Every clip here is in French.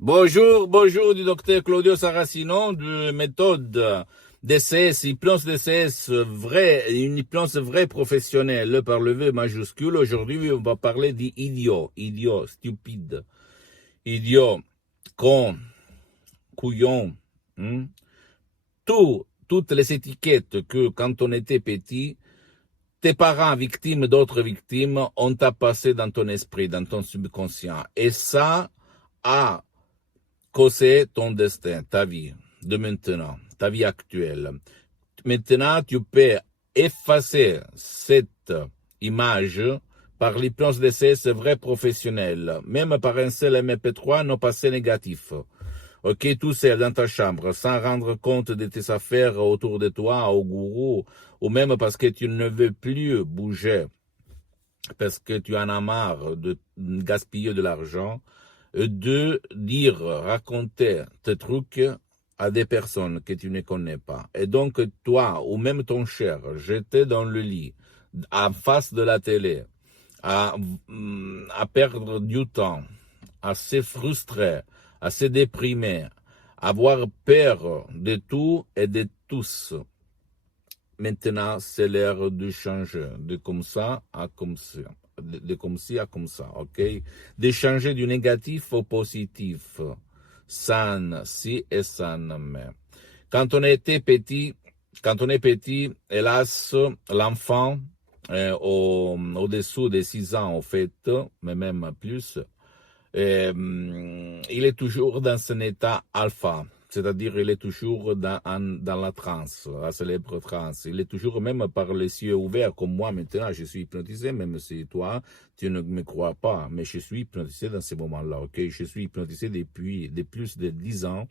Bonjour du docteur Claudio Saracino de méthode DCS, hypnose DCS vrai, une hypnose vraie professionnelle par le V majuscule. Aujourd'hui, on va parler idiot, stupide, idiot, con, couillon, hein. Toutes les étiquettes que quand on était petit, tes parents victimes d'autres victimes, on t'a passé dans ton esprit, dans ton subconscient. Et ça a causé ton destin, ta vie de maintenant, ta vie actuelle. Maintenant, tu peux effacer cette image par l'hypnose d'essai, c'est vrai professionnel, même par un seul MP3 non passé négatif. Ok, tout seul dans ta chambre, sans rendre compte de tes affaires autour de toi, au gourou, ou même parce que tu ne veux plus bouger, parce que tu en as marre de gaspiller de l'argent, de dire, raconter tes trucs à des personnes que tu ne connais pas. Et donc, toi, ou même ton cher, j'étais dans le lit, en face de la télé, à, à perdre du temps, à se frustrer, à se déprimer, à avoir peur de tout et de tous. Maintenant, c'est l'heure de changer, de comme ça à comme ça, de comme ci à comme ça, ok? De changer du négatif au positif, sans si et sans mais. Quand on était petit, quand on est petit, hélas, l'enfant, au-dessous des 6 ans, en fait, mais même plus, il est toujours dans un état alpha, c'est-à-dire il est toujours dans la transe, la célèbre transe. Il est toujours même par les yeux ouverts, comme moi maintenant, je suis hypnotisé, même si toi, tu ne me crois pas, mais je suis hypnotisé dans ces moments-là, ok? Je suis hypnotisé depuis plus de 10 ans,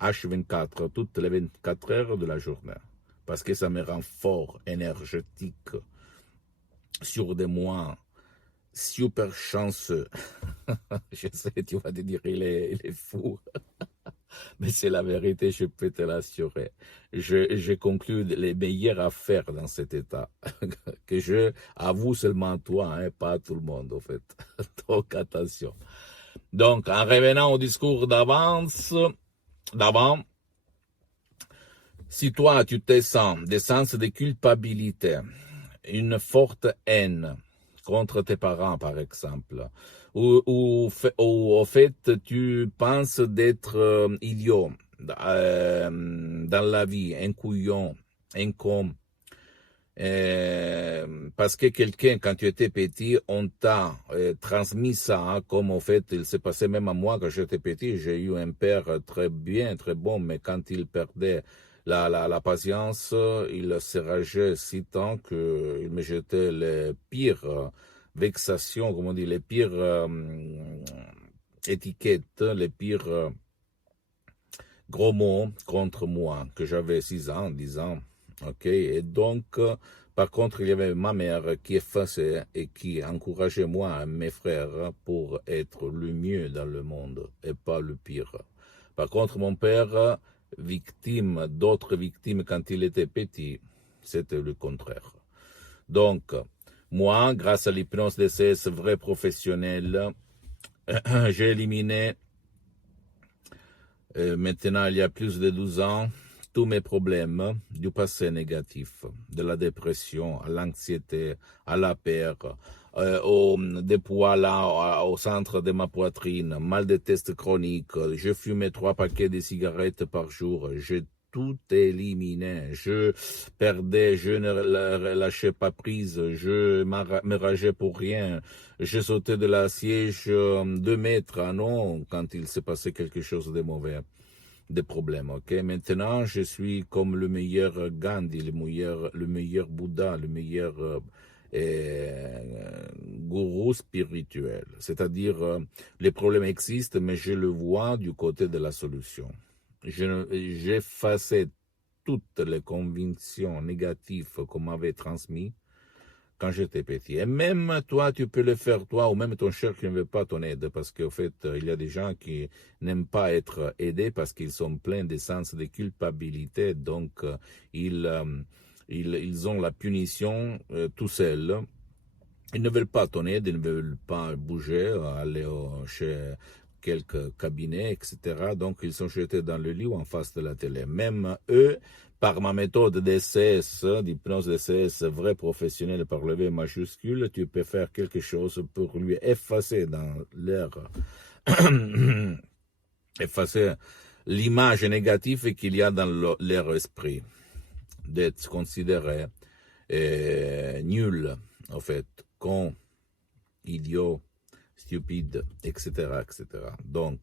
H24, toutes les 24 heures de la journée, parce que ça me rend fort, énergétique, sur des mois super chanceux. Je sais, tu vas te dire, il est fou. Mais c'est la vérité, je peux te l'assurer. Je conclus les meilleures affaires dans cet état. Que je avoue seulement toi, hein, pas tout le monde, en fait. Donc, attention. Donc, en revenant au discours d'avant, si toi, tu te sens des sens de culpabilité, une forte haine contre tes parents, par exemple, ou au fait, tu penses d'être idiot dans la vie, un couillon, un con, parce que quelqu'un, quand tu étais petit, on t'a transmis ça, hein, comme au fait, il s'est passé même à moi quand j'étais petit. J'ai eu un père très bien, très bon, mais quand il perdait la patience, il se rageait si tant qu'il me jetait les pires vexations, comme on dit, les pires étiquettes, les pires gros mots contre moi, que j'avais 6 ans, 10 ans. Ok, et donc, par contre, il y avait ma mère qui effaçait et qui encourageait moi et mes frères pour être le mieux dans le monde et pas le pire. Par contre, mon père, victime d'autres victimes quand il était petit, c'était le contraire. Donc, moi, grâce à l'hypnose DCS vrai professionnel, j'ai éliminé maintenant, il y a plus de 12 ans, tous mes problèmes du passé négatif, de la dépression, à l'anxiété, à la peur, des poids là au centre de ma poitrine, mal de test chronique, je fumais 3 paquets de cigarettes par jour, j'ai tout éliminé, je perdais, je ne lâchais pas prise, je me rageais pour rien, je sautais de la siège 2 mètres, ah non, quand il s'est passé quelque chose de mauvais, des problèmes, ok? Maintenant, je suis comme le meilleur Gandhi, le meilleur Bouddha, le meilleur gourou spirituel. C'est-à-dire, les problèmes existent, mais je le vois du côté de la solution. J'effaçais toutes les convictions négatives qu'on m'avait transmises quand j'étais petit. Et même toi, tu peux le faire, toi, ou même ton cher qui ne veut pas ton aide, parce qu'au fait, il y a des gens qui n'aiment pas être aidés parce qu'ils sont pleins de sens de culpabilité, donc ils ont la punition tout seuls. Ils ne veulent pas ton aide, ils ne veulent pas bouger, aller chez quelques cabinets, etc. Donc, ils sont jetés dans le lit ou en face de la télé. Même eux, par ma méthode DCS, d'hypnose DCS, vrai professionnel par le V majuscule, tu peux faire quelque chose pour lui effacer dans leur effacer l'image négative qu'il y a dans leur esprit, d'être considéré nul, en fait, con, idiot, stupide, etc., etc. Donc,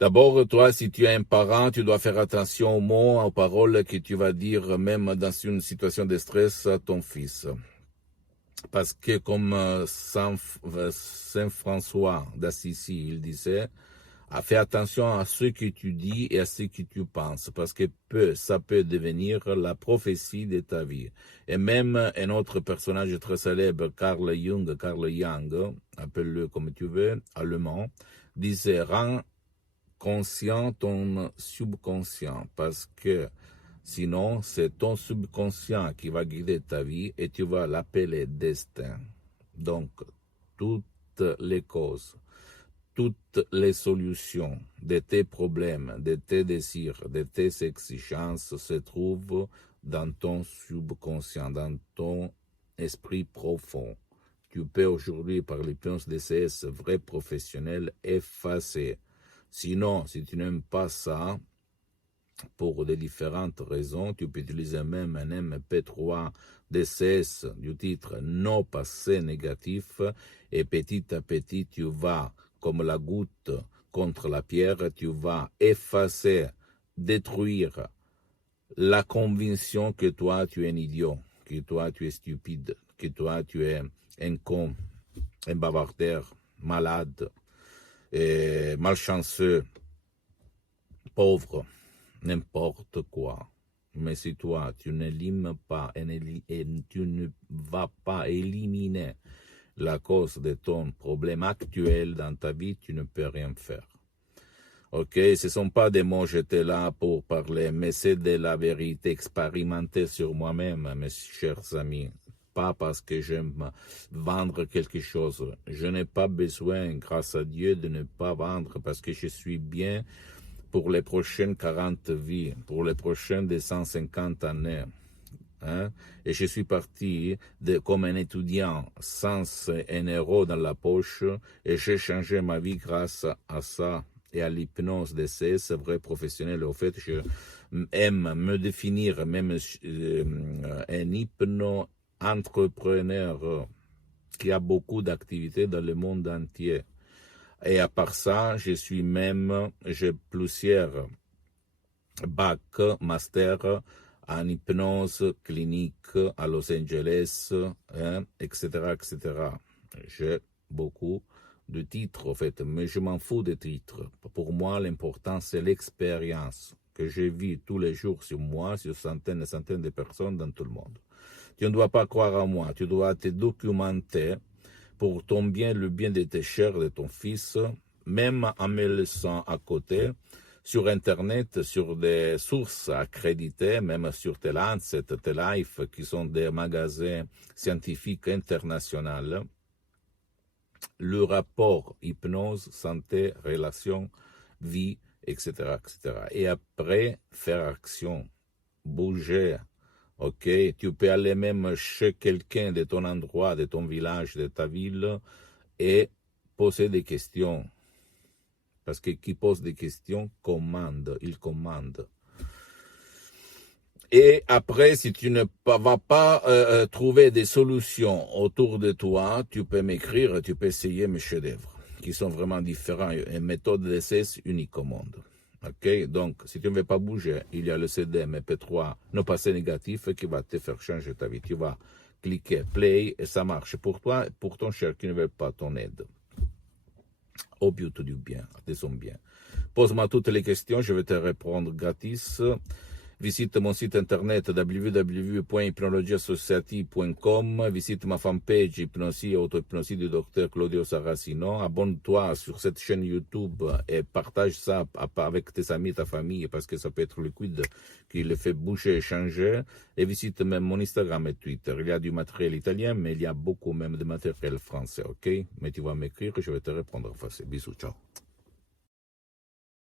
d'abord, toi, si tu es un parent, tu dois faire attention aux mots, aux paroles que tu vas dire, même dans une situation de stress, à ton fils. Parce que comme Saint François d'Assisi, il disait, fais attention à ce que tu dis et à ce que tu penses, parce que ça peut devenir la prophétie de ta vie. Et même un autre personnage très célèbre, Carl Jung, appelle-le comme tu veux, allemand, disait, rends conscient ton subconscient, parce que sinon, c'est ton subconscient qui va guider ta vie et tu vas l'appeler destin. Donc, toutes les causes, toutes les solutions de tes problèmes, de tes désirs, de tes exigences se trouvent dans ton subconscient, dans ton esprit profond. Tu peux aujourd'hui, par l'hypnose DCS vrai professionnel, effacer. Sinon, si tu n'aimes pas ça, pour des différentes raisons, tu peux utiliser même un MP3 DCS du titre Non passé négatif et petit à petit tu vas, comme la goutte contre la pierre, tu vas effacer, détruire la conviction que toi tu es un idiot, que toi tu es stupide, que toi tu es un con, un bavardeur, malade, malchanceux, pauvre, n'importe quoi. Mais si toi, tu n'élimines pas et tu ne vas pas éliminer la cause de ton problème actuel dans ta vie, tu ne peux rien faire. Ok, ce ne sont pas des mots jetés là pour parler, mais c'est de la vérité expérimentée sur moi-même, mes chers amis. Pas parce que j'aime vendre quelque chose. Je n'ai pas besoin, grâce à Dieu, de ne pas vendre parce que je suis bien pour les prochaines 40 vies, pour les prochaines 150 années. Hein? Et je suis parti comme un étudiant sans un euro dans la poche et j'ai changé ma vie grâce à ça et à l'hypnose DCS, vrai professionnel. Au fait, je aime me définir même un hypno-entrepreneur qui a beaucoup d'activités dans le monde entier. Et à part ça, j'ai plusieurs bacs, master en hypnose clinique à Los Angeles, etc., etc. J'ai beaucoup de titres, en fait, mais je m'en fous des titres. Pour moi, l'important, c'est l'expérience que je vis tous les jours sur moi, sur centaines et centaines de personnes dans tout le monde. Tu ne dois pas croire à moi, tu dois te documenter pour ton bien, le bien de tes chers, de ton fils, même en me laissant à côté, sur Internet, sur des sources accréditées, même sur tes Lancet, tes Life, qui sont des magasins scientifiques internationaux, le rapport hypnose, santé, relation, vie, etc., etc. Et après, faire action, bouger. Ok, tu peux aller même chez quelqu'un de ton endroit, de ton village, de ta ville, et poser des questions. Parce que qui pose des questions commande, il commande. Et après, si tu ne vas pas trouver des solutions autour de toi, tu peux m'écrire, tu peux essayer mes chefs-d'œuvre, qui sont vraiment différents. Une méthode d'essai unique au monde. Ok, donc si tu ne veux pas bouger, il y a le CD MP3 non passé négatif qui va te faire changer ta vie. Tu vas cliquer play et ça marche pour toi, pour ton cher qui ne veut pas ton aide. Au but du bien, de son bien. Pose-moi toutes les questions, je vais te répondre gratis. Visite mon site internet www.hypnologiassociative.com. Visite ma fanpage Hypnosie et auto-hypnosie du docteur Claudio Saracino. Abonne-toi sur cette chaîne YouTube et partage ça avec tes amis et ta famille parce que ça peut être le quid qui le fait bouger et changer. Et visite même mon Instagram et Twitter. Il y a du matériel italien, mais il y a beaucoup même de matériel français, ok? Mais tu vas m'écrire, je vais te répondre en face. Bisous, ciao.